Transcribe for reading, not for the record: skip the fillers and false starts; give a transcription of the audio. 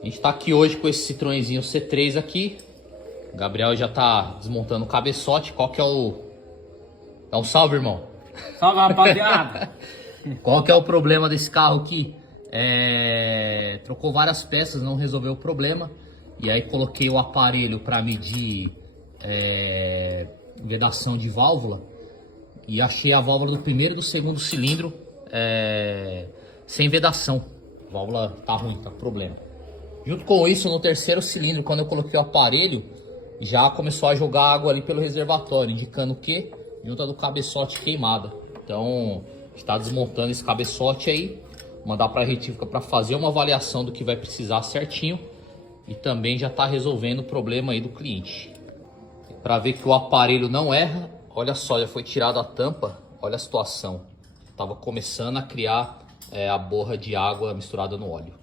A gente tá aqui hoje com esse Citroenzinho C3 aqui. O Gabriel já tá desmontando o cabeçote. Qual que é o... É um salve, irmão. Salve, rapaziada. Qual que é o problema desse carro aqui? Trocou várias peças, não resolveu o problema. E aí coloquei o aparelho para medir vedação de válvula. E achei a válvula do primeiro e do segundo cilindro sem vedação. A válvula tá ruim, tá com problema. Junto com isso, no terceiro cilindro, quando eu coloquei o aparelho, já começou a jogar água ali pelo reservatório, indicando que junta do cabeçote queimada. Então, está desmontando esse cabeçote aí, mandar para a retífica para fazer uma avaliação do que vai precisar certinho e também já está resolvendo o problema aí do cliente. Para ver que o aparelho não erra, olha só, já foi tirada a tampa, olha a situação. Estava começando a criar a borra de água misturada no óleo.